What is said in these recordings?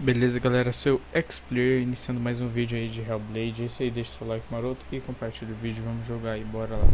Beleza, galera, seu X-Player iniciando mais um vídeo aí de Hellblade. É isso aí, deixa o seu like maroto e compartilha o vídeo, vamos jogar aí, bora lá.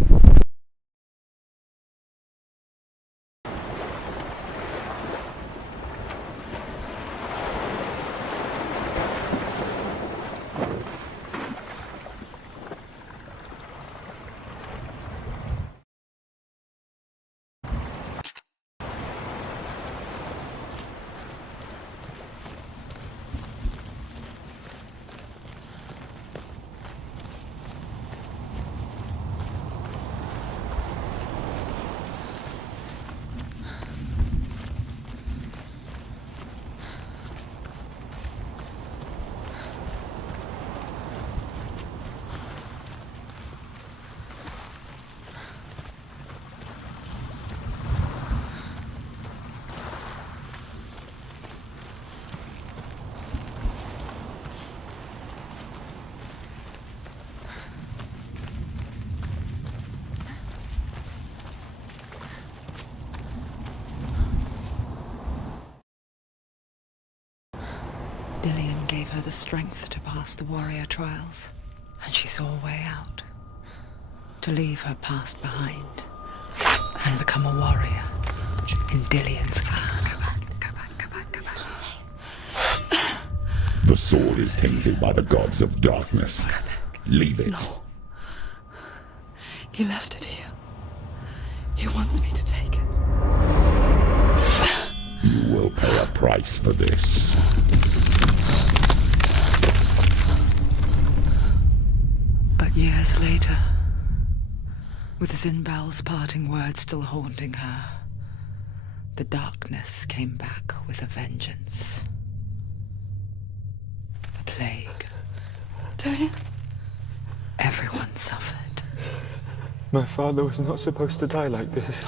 Dillion gave her the strength to pass the warrior trials, and she saw a way out. To leave her past behind and become a warrior in Dillion's clan. Go back. It's not safe. The sword is tainted by the gods of darkness. Leave it. No. He left it here. He wants me to take it. You will pay a price for this. But years later, with Zinbel's parting words still haunting her, the darkness came back with a vengeance. The plague. Dillion? Everyone suffered. My father was not supposed to die like this.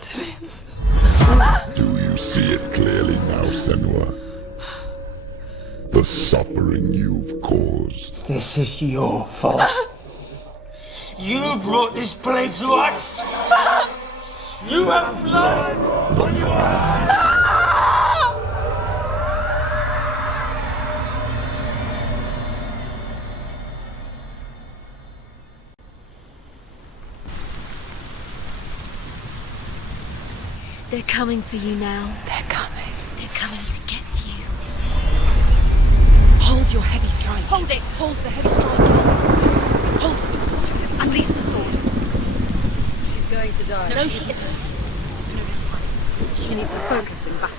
Dillion? Do you see it clearly now, Senua? The suffering you've caused. This is your fault. You brought this plague to us! You have blood on your hands! They're coming for you now. They're coming. They're coming to get you. Hold your heavy strike. Hold it! Hold the heavy strike. Hold it. Unleash the sword. She's going to die. No, she isn't. She needs to focus and back.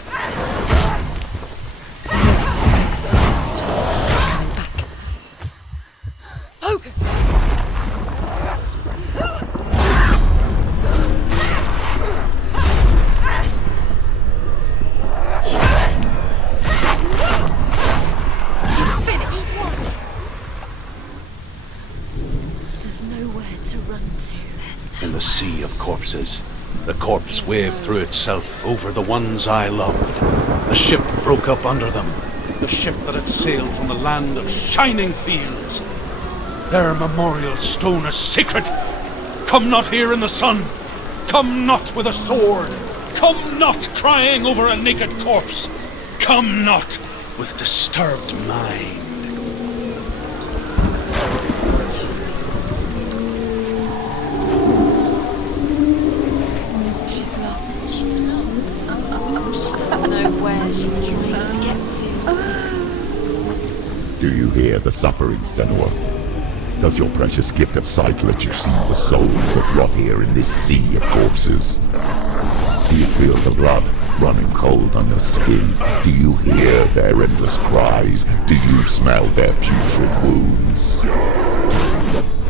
Focus. There's nowhere to run to. In the sea of corpses, the corpse waved through itself over the ones I loved. The ship broke up under them, the ship that had sailed from the land of shining fields. Their memorial stone is sacred. Come not here in the sun. Come not with a sword. Come not crying over a naked corpse. Come not with disturbed mind. She's lost. She's lost. She doesn't know where she's trying to get to. Do you hear the suffering, Senua? Does your precious gift of sight let you see the souls that rot here in this sea of corpses? Do you feel the blood running cold on your skin? Do you hear their endless cries? Do you smell their putrid wounds?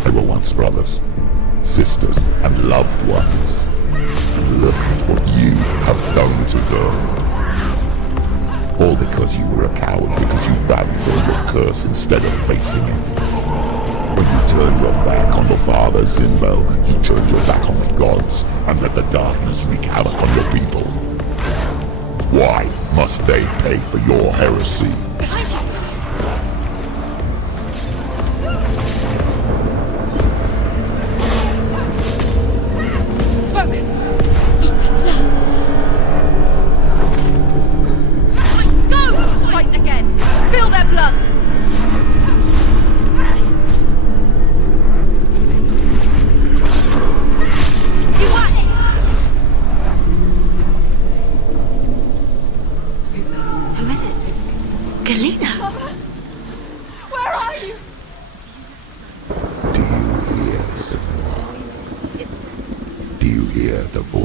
They were once brothers, sisters, and loved ones. And look at what you have done to them. All because you were a coward, because you bowed for your curse instead of facing it. When you turned your back on the father Zinbel, you turned your back on the gods and let the darkness wreak havoc on your people. Why must they pay for your heresy?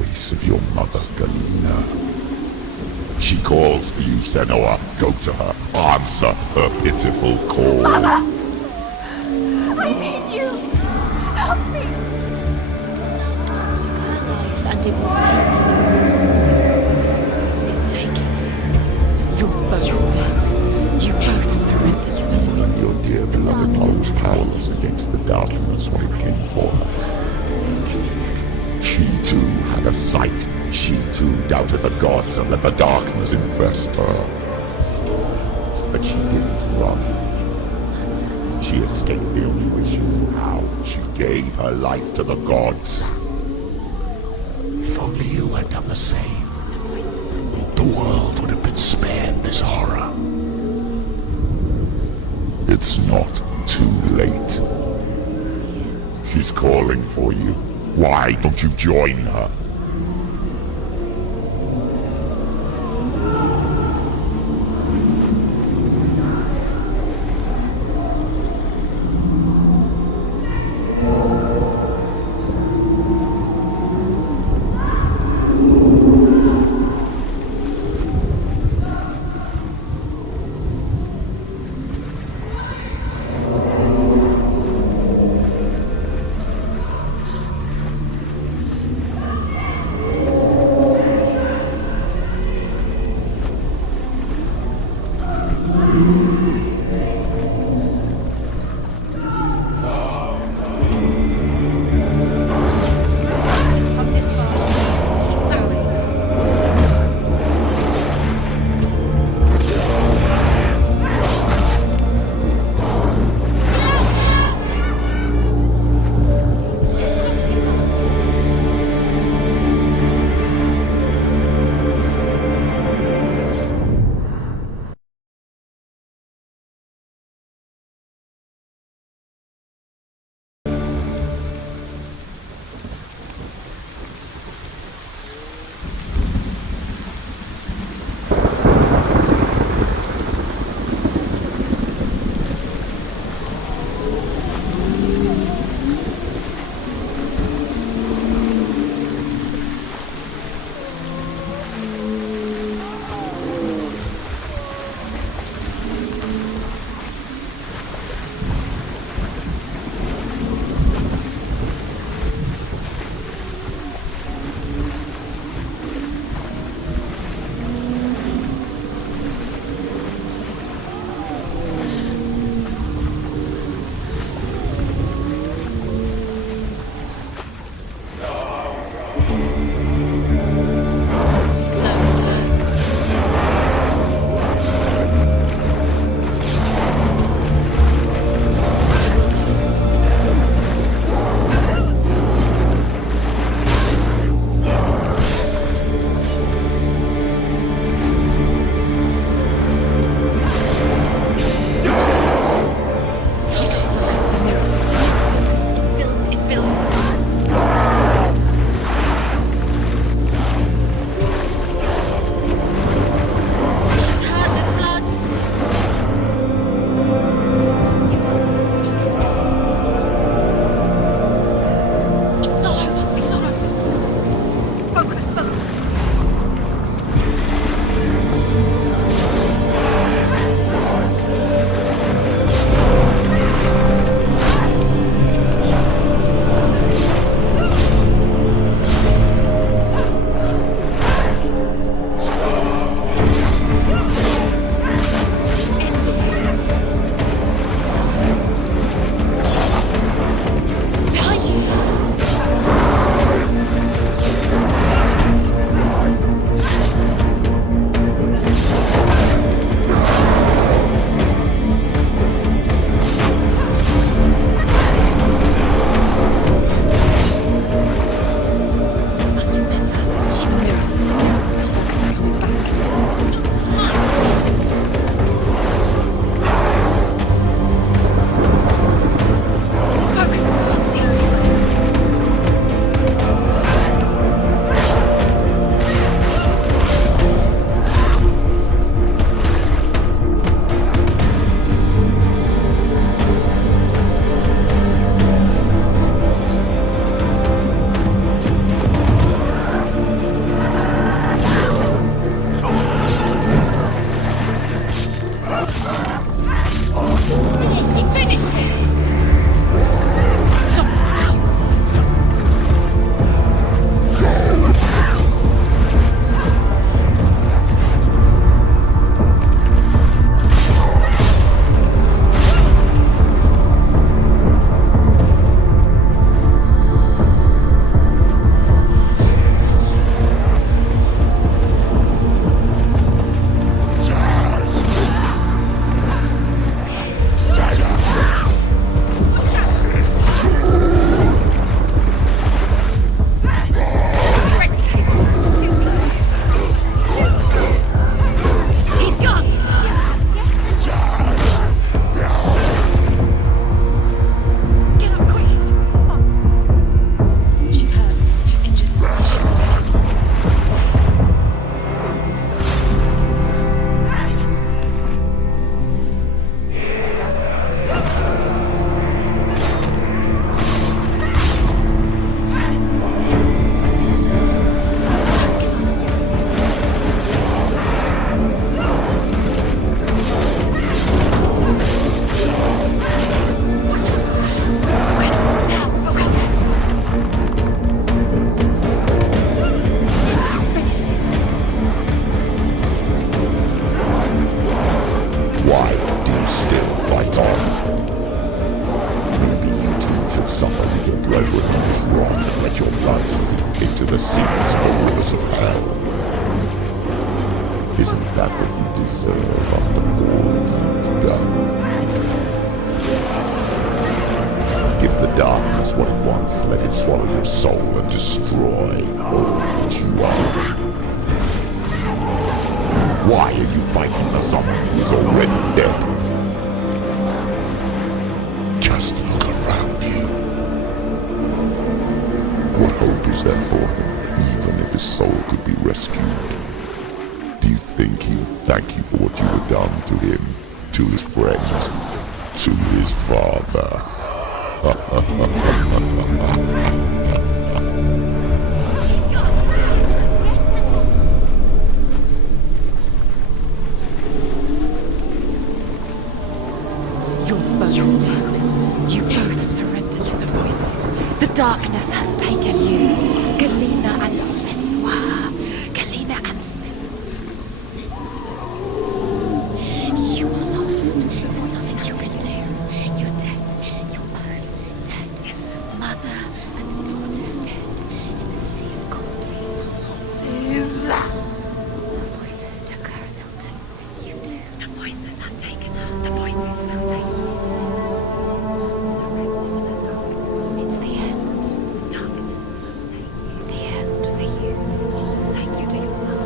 voice of your mother, Galena. She calls for you, Senua. Go to her. Answer her pitiful call. Mother! I need you! Help me! Her life, and it will take yours. It's taken. You're both dead. You both surrendered to the voices. Your dear beloved mother was powerless against the darkness when it came for her. She too had a sight. She too doubted the gods and let the darkness infest her. But she didn't run. She escaped the only way she knew how. She gave her life to the gods. If only you had done the same, the world would have been spared this horror. It's not too late. She's calling for you. Why don't you join her? powers of hell. Isn't that what you deserve after all you've done? Give the darkness what it wants, let it swallow your soul and destroy all that you are. Why are you fighting for someone who is already dead? Just look around you. What hope is there for him, even if his soul could be rescued? Do you think he would thank you for what you have done to him, to his friends, to his father? You're both dead. You both surrender to the voices. The darkness has taken you. Galena and Senua. Galena and You are lost. There's nothing you can do. You're dead. You're both dead. Mother and daughter dead in the sea of corpses. The voices took her and they'll take you too. The voices have taken her. The voices have taken her. It's the end. The end for you. Take you to your mother.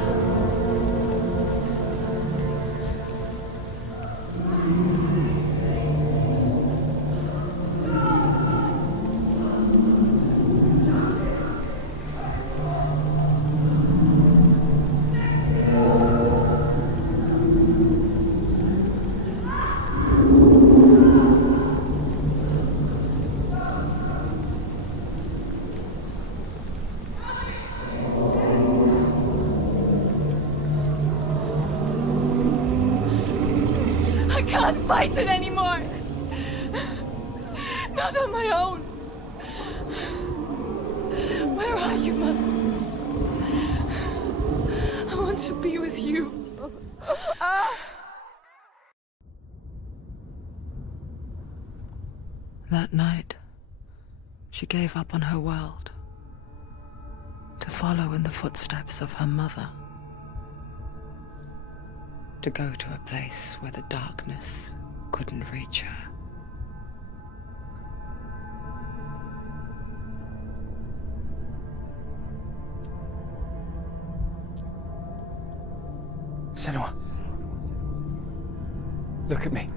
I can't fight it anymore. Not on my own. Where are you, Mother? I want to be with you. That night, she gave up on her world to follow in the footsteps of her mother, to go to a place where the darkness couldn't reach her. Senua. Look at me.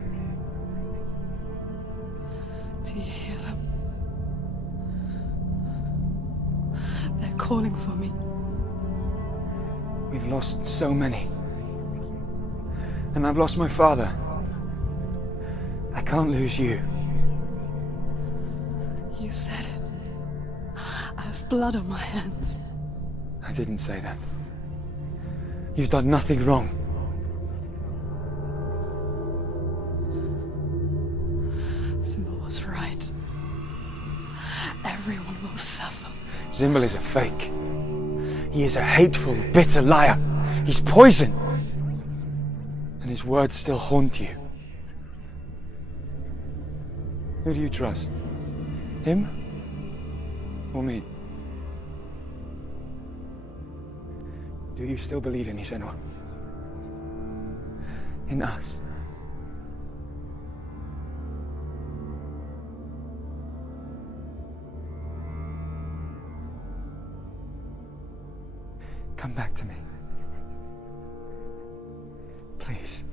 Do you hear them? They're calling for me. We've lost so many. And I've lost my father. I can't lose you. You said it. I have blood on my hands. I didn't say that. You've done nothing wrong. Symbol was right. Everyone will suffer. Zimbel is a fake. He is a hateful, bitter liar. He's poison. And his words still haunt you. Who do you trust? Him? Or me? Do you still believe in me, Senua? In us? Come back to me. Please.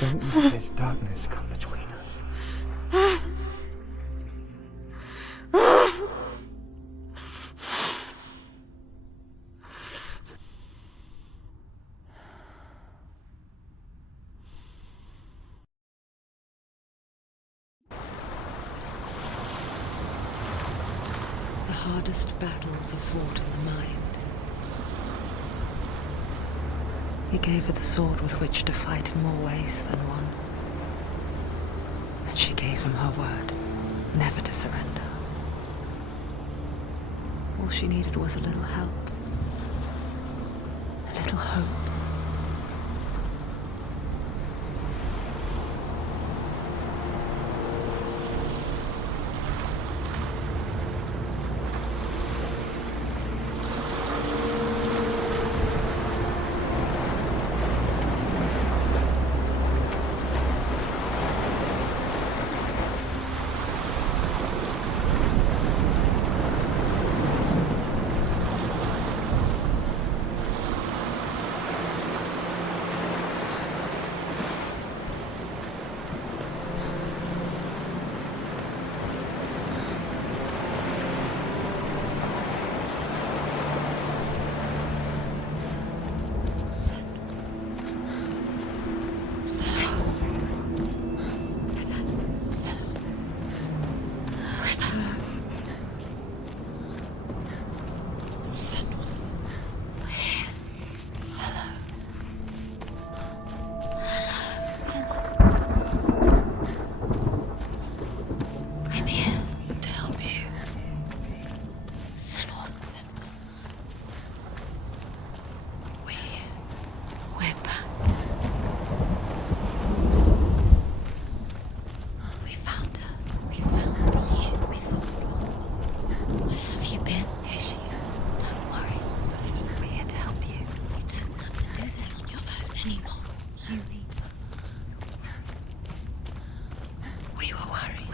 Don't let this darkness come between us. The hardest battles are fought in the mind. He gave her the sword with which to fight in more ways than one. And she gave him her word, never to surrender. All she needed was a little help, a little hope.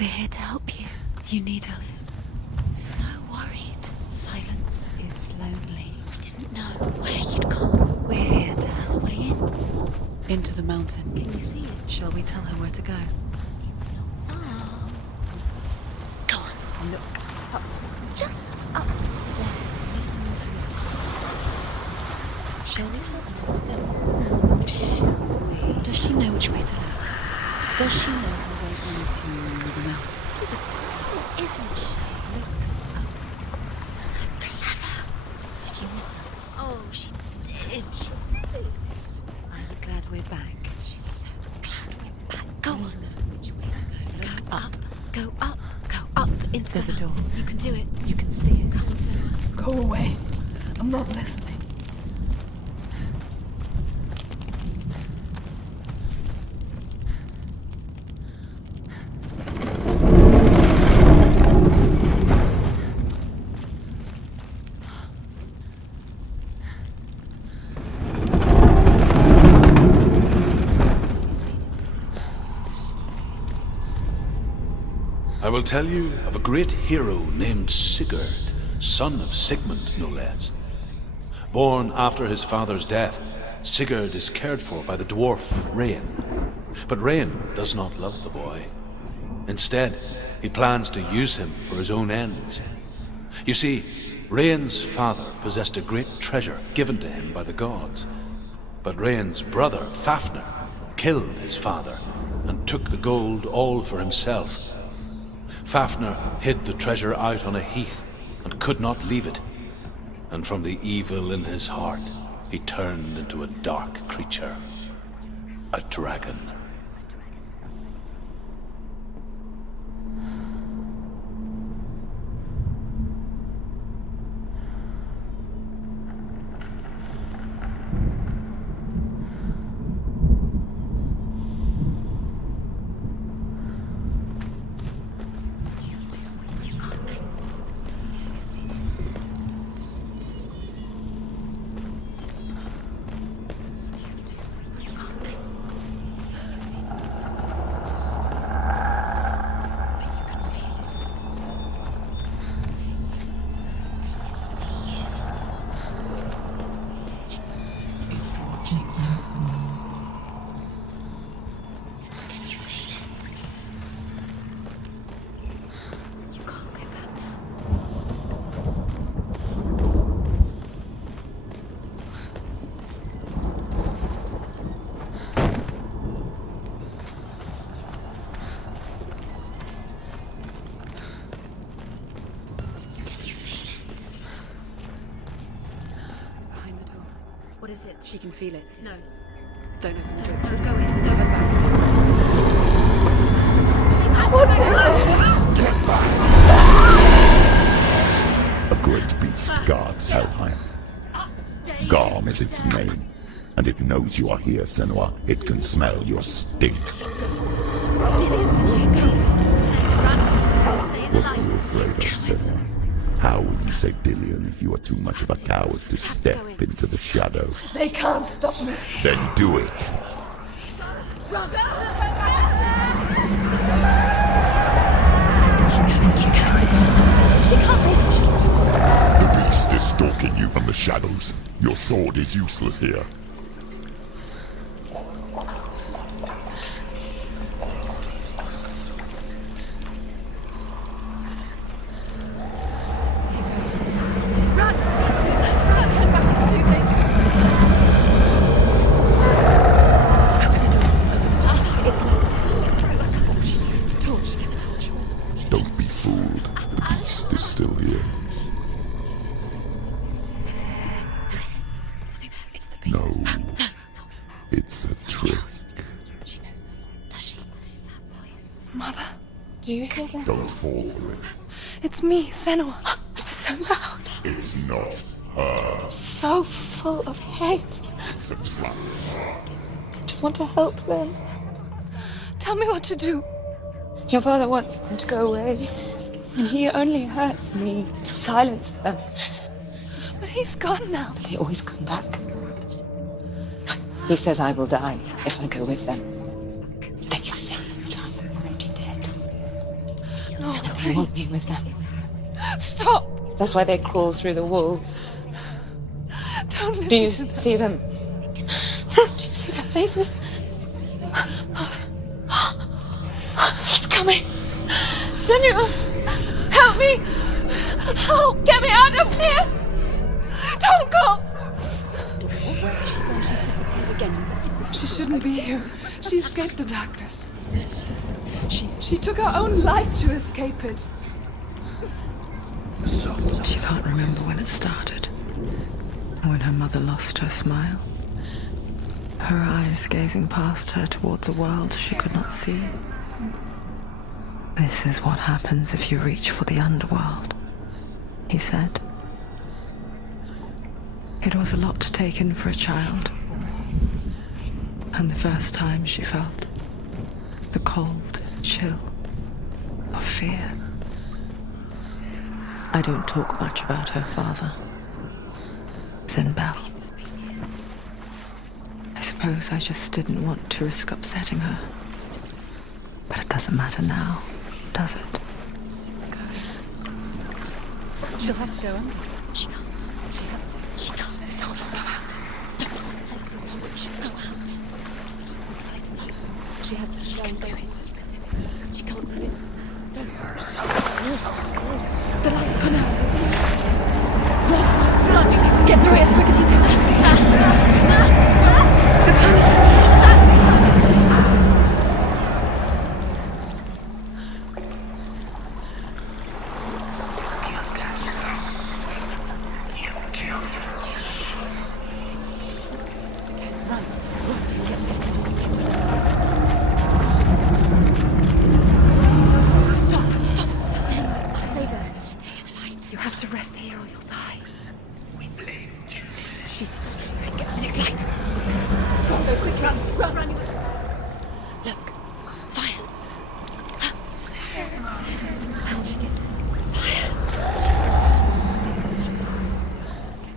We're here to help you. You need us. So worried. Silence is lonely. Didn't know where you'd gone. We're here to There's a help. way in. Into the mountain. Can you see it? Shall we tell her where to go? It's not far. Go on. Look. Up. Just up there. Listen to us. Shall we tell her? Does she know which way to look? Does she know her way into the mountain? She's a fool, isn't she? Look up. So clever. Did you miss us? Oh, she did. She did. I'm glad we're back. She's so glad we're back. Go We on. know which way to go. Look Go up. Go up. Go up into There's the a door. mountain. You can do it. You can see it. Come on, Senua. Go away. I'm not listening. I will tell you of a great hero named Sigurd, son of Sigmund, no less. Born after his father's death, Sigurd is cared for by the dwarf Rain. But Rain does not love the boy. Instead, he plans to use him for his own ends. You see, Rain's father possessed a great treasure given to him by the gods. But Rain's brother, Fafnir, killed his father and took the gold all for himself. Fafnir hid the treasure out on a heath and could not leave it. And from the evil in his heart, he turned into a dark creature, a dragon. It's watching. Can you feel it? You can't go back now. Can you feel it? It's behind the door. What is it? She can feel it. No. Don't open the door. Don't go in. Turn Don't. back. What's in there? Get back! A great beast guards Helheim. Garm is its name, and it knows you are here, Senua. It can smell your stink. What are you afraid of, Senua? How will you save Dillion if you are too much of a coward to step into the shadows? They can't stop me. Then do it! The beast is stalking you from the shadows. Your sword is useless here. Don't be fooled. The beast is still here. Who is it? Something there. It's the beast. No, No, it's not. it's a trick. She knows that. Does she? What is that voice? Mother, do you hear that? Don't fall for it. It's me, Senua. It's so loud. It's not her. So full of hate. It's a trap. I just want to help them. Tell me what to do. Your father wants them to go away, and he only hurts me to silence them. But he's gone now. They always come back. He says I will die if I go with them. They say that I'm already dead. They want me with them. Stop! That's why they crawl through the walls. Don't listen Do you to them. see them? Do you see their faces? He's coming! Senua! Help me! Help! Get me out of here! Don't go! Where has she gone? She's disappeared again. She shouldn't be here. She escaped the darkness. She took her own life to escape it. She can't remember when it started. When her mother lost her smile. Her eyes gazing past her towards a world she could not see. This is what happens if you reach for the underworld, he said. It was a lot to take in for a child. And the first time she felt the cold chill of fear. I don't talk much about her father, Zinbel. I suppose I just didn't want to risk upsetting her. But it doesn't matter now, does it? She'll have to go under. She can't. She has to. She can't. The torch will go out. Go out. She has to. She can't do it. She can't do it. The light's gone out. Run! Get through it as quick as you can. The panic is here. You have to rest here or you'll die. She's stuck. Get the next light. Let's go quick. Run. Look. Fire. How will she get it?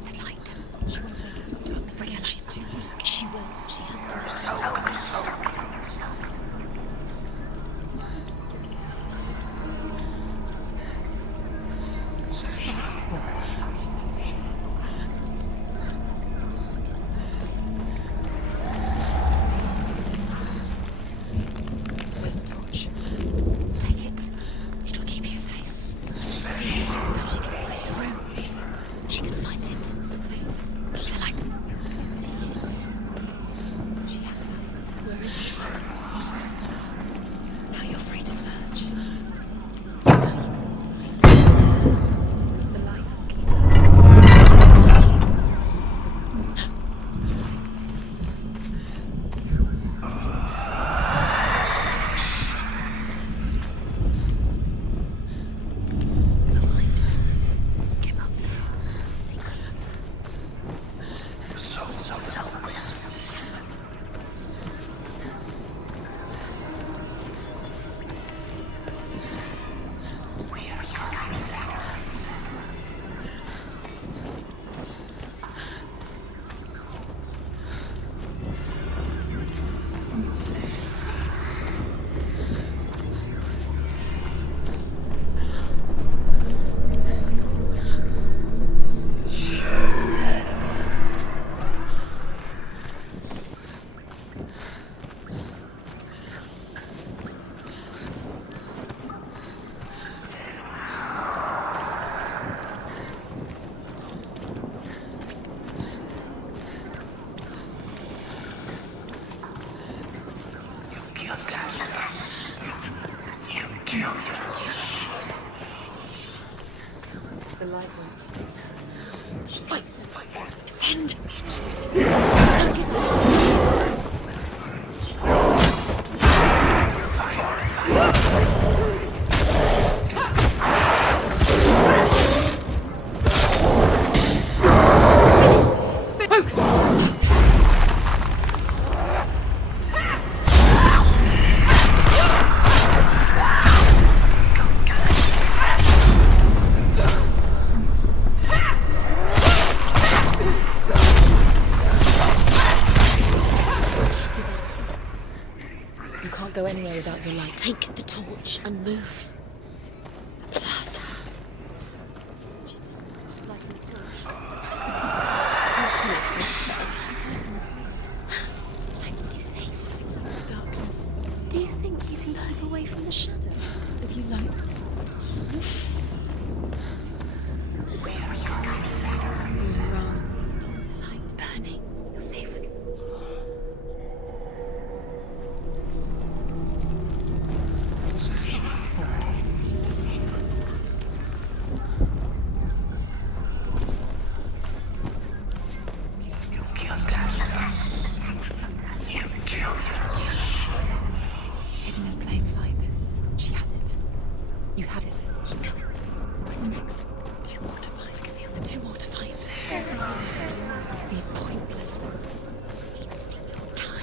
The light. She won't wake up. Forget she's too weak. She will. She has to. Where's the torch? Take it. It'll keep you safe. See how she can be safe room. She can find it. Keep the light. See it. She has it. Where is it? Now you're free to search. Now you can see. The light will keep us. Give up. It's a secret. The light won't sleep. Fight. Send. Don't give up. You can't go anywhere without your light. Take the torch and move. Keep going. Where's the next? 2 more to find. I can feel them. 2 more to find. These pointless time.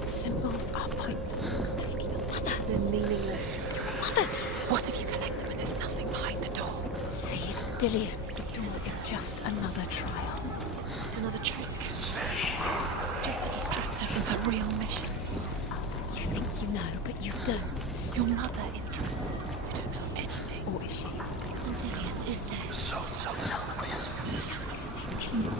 The symbols are pointless. They're meaningless. Others. What if you collect them and there's nothing behind the door? Save Dillian. The door is just another trial. Just another trick. Just to distract her from her real mission. You think you know, but you don't. Your mother is dead. You don't know anything. Or is she? Dillian is dead. So. Dillian.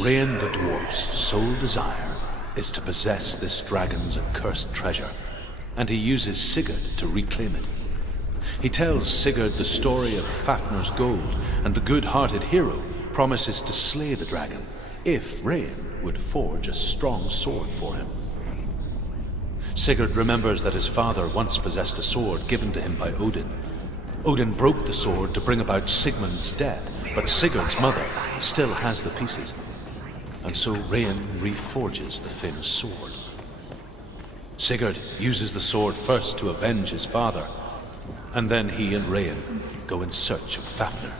Rain the dwarf's sole desire is to possess this dragon's accursed treasure, and he uses Sigurd to reclaim it. He tells Sigurd the story of Fafnir's gold, and the good-hearted hero promises to slay the dragon if Rain would forge a strong sword for him. Sigurd remembers that his father once possessed a sword given to him by Odin. Odin broke the sword to bring about Sigmund's death, but Sigurd's mother still has the pieces. And so Rain reforges the famous sword. Sigurd uses the sword first to avenge his father, and then he and Rain go in search of Fafnir.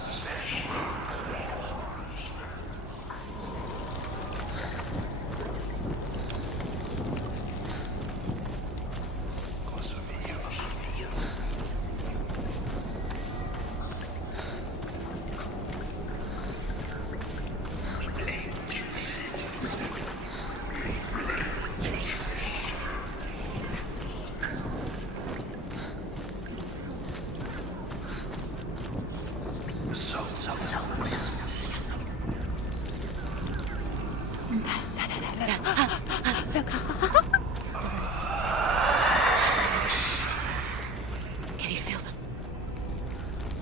Can you feel them?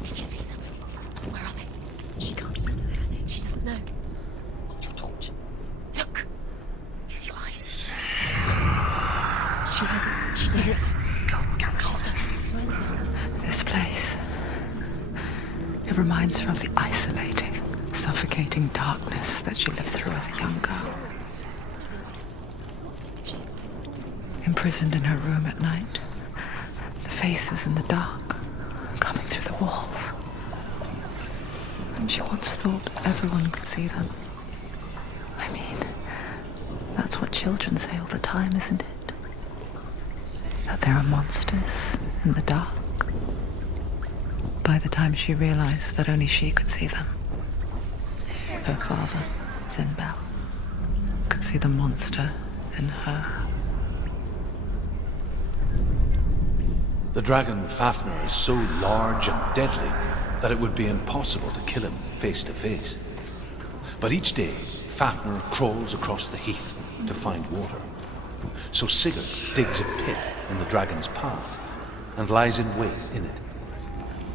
Can you see them? Where are they? She can't see them. Where are they? She doesn't know. Hold your torch. Look! Use your eyes. She hasn't. She did it. She's done it. This place. It reminds her of the isolating, suffocating darkness that she lived through as a young girl. Imprisoned in her room at night, the faces in the dark, coming through the walls. And she once thought everyone could see them. I mean, that's what children say all the time, isn't it? That there are monsters in the dark. By the time she realized that only she could see them, her father, Zinbel, could see the monster in her. The dragon Fafnir is so large and deadly that it would be impossible to kill him face to face. But each day, Fafnir crawls across the heath to find water. So Sigurd digs a pit in the dragon's path and lies in wait in it.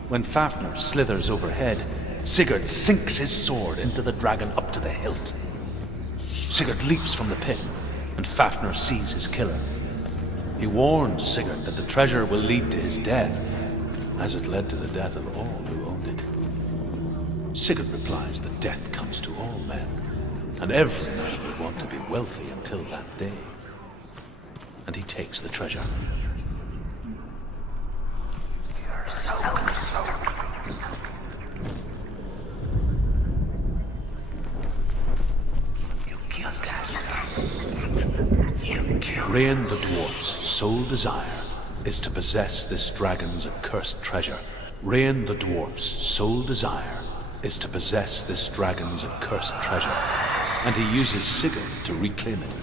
When Fafnir slithers overhead, Sigurd sinks his sword into the dragon up to the hilt. Sigurd leaps from the pit, and Fafnir sees his killer. He warns Sigurd that the treasure will lead to his death, as it led to the death of all who owned it. Sigurd replies that death comes to all men, and every man will want to be wealthy until that day. And he takes the treasure. Rain the dwarf's sole desire is to possess this dragon's accursed treasure. Rain the dwarf's sole desire is to possess this dragon's accursed treasure, and he uses Sigurd to reclaim it.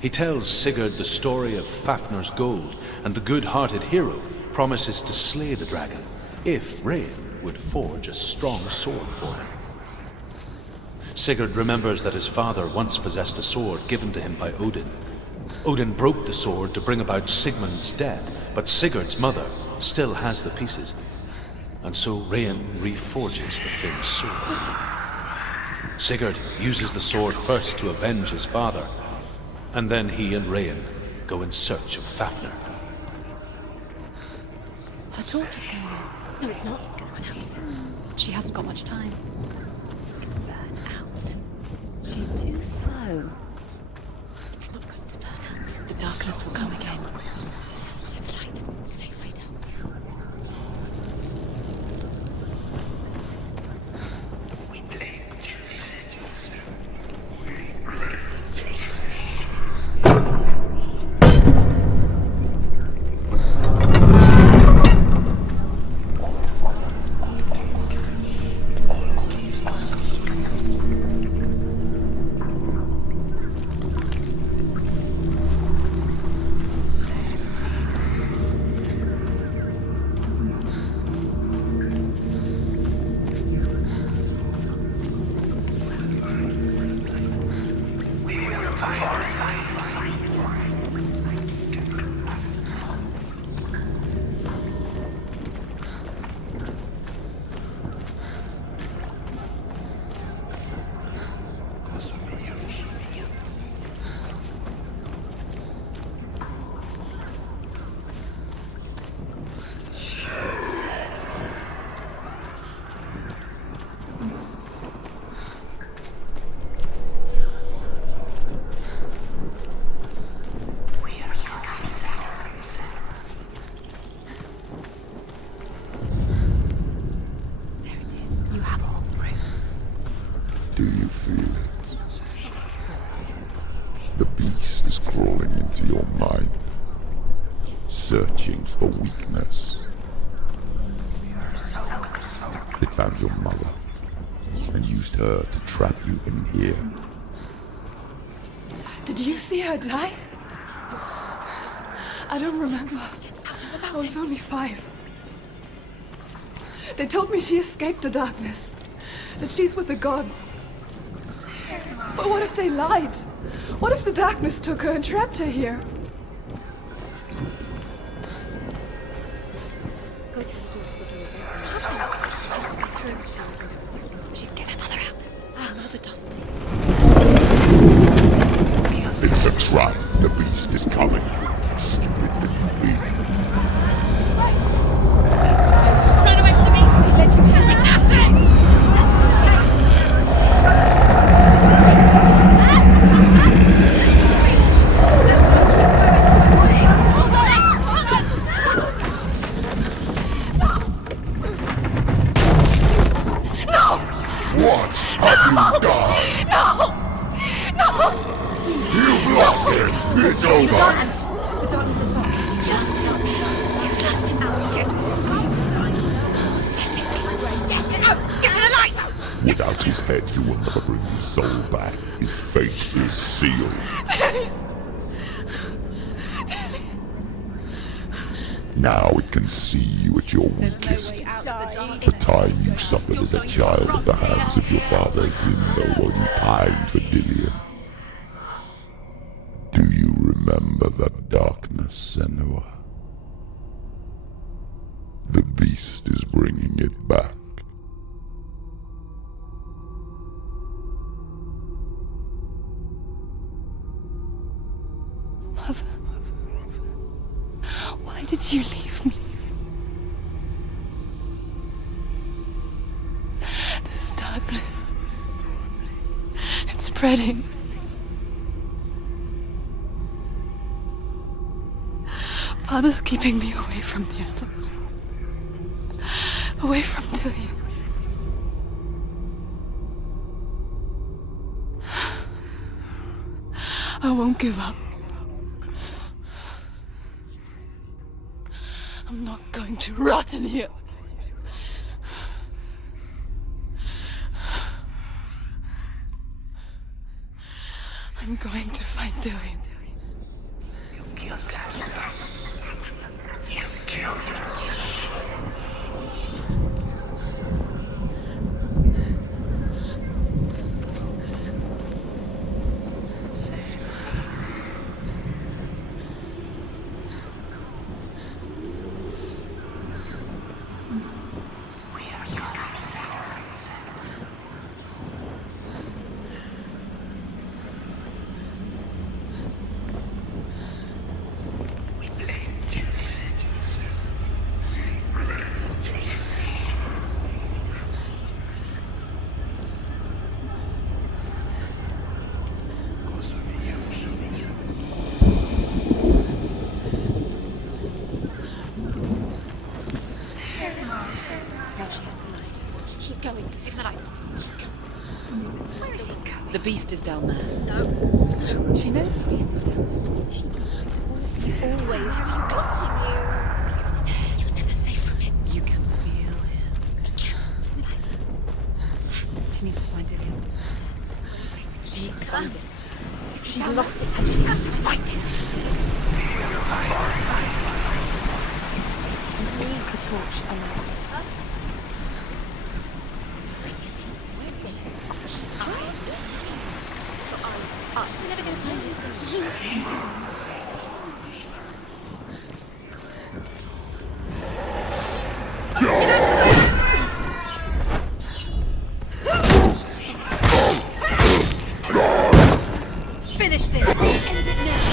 He tells Sigurd the story of Fafnir's gold, and the good-hearted hero promises to slay the dragon if Rain would forge a strong sword for him. Sigurd remembers that his father once possessed a sword given to him by Odin. Odin broke the sword to bring about Sigmund's death, but Sigurd's mother still has the pieces, and so Rain reforges the Finn's sword. Sigurd uses the sword first to avenge his father, and then he and Rain go in search of Fafnir. Her torch is going out. No, it's not. It's going to run out soon. She hasn't got much time. It's going to burn out. She's too slow. It's not going to burn out. The darkness will come again. Light, stay freedom. Do you feel it? The beast is crawling into your mind, searching for weakness. It found your mother and used her to trap you in here. Did you see her die? I don't remember. I was only 5. They told me she escaped the darkness, that she's with the gods. But what if they lied? What if the darkness took her and trapped her here? She'd get her mother out. Mother doesn't. It's a trap. The beast is coming. Stupid little bee. Run away from the beast! We let you have nothing! What have you done? No! You've lost him. It's The over. darkness is back. You've lost him. You've lost him. Get it out! Get to the light! Without his head, you will never bring his soul back. His fate is sealed. Now it can see you at your weakest. The time you suffered as a child at the hands of your father Senua while you pined for Dillion. Do you remember that darkness, Senua? The beast is bringing it back. Mother, why did you leave me? This darkness, it's spreading. Father's keeping me away from the others. Away from Dillion. I won't give up. I'm not going to rot in here. I'm going to find Dillion. You killed us. You killed us. Now she has the light. Keep going. Save the light. Keep going. Where is she going? The beast is down there. No. She knows the beast is there. She knows towards. He's always watching you. He's there. You're never safe from him. You can feel him. She needs to find Dillian. She needs to find it. She's lost it and she has to find it. Isn't me the torch alight? Can you see? Where is she? Your eyes up. You're never going to find it. Finish this! End it now!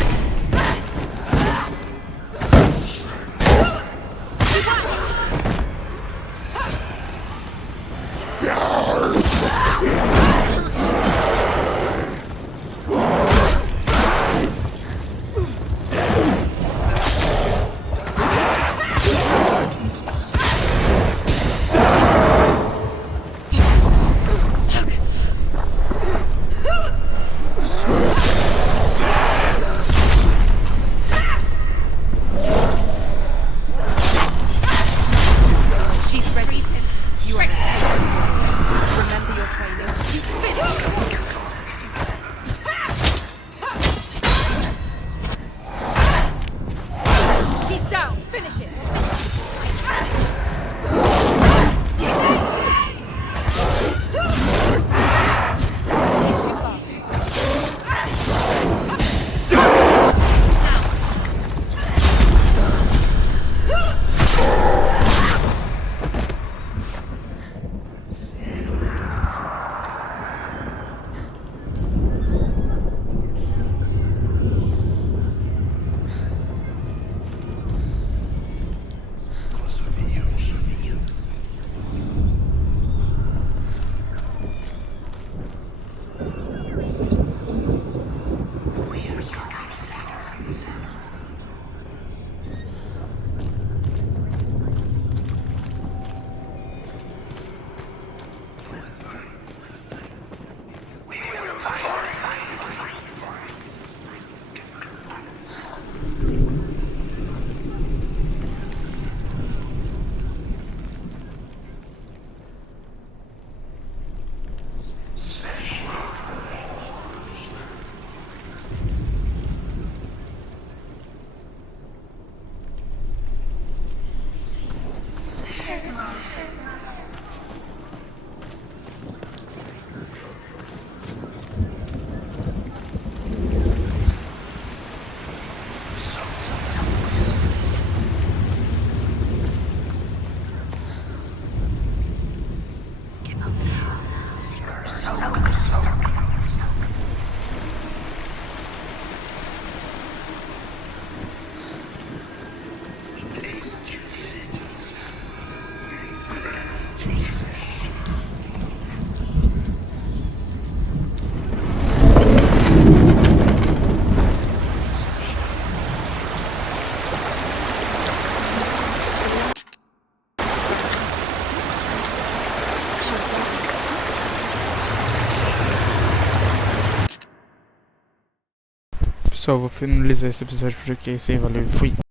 Pessoal, vou finalizar esse episódio por aqui. É isso aí, valeu e fui.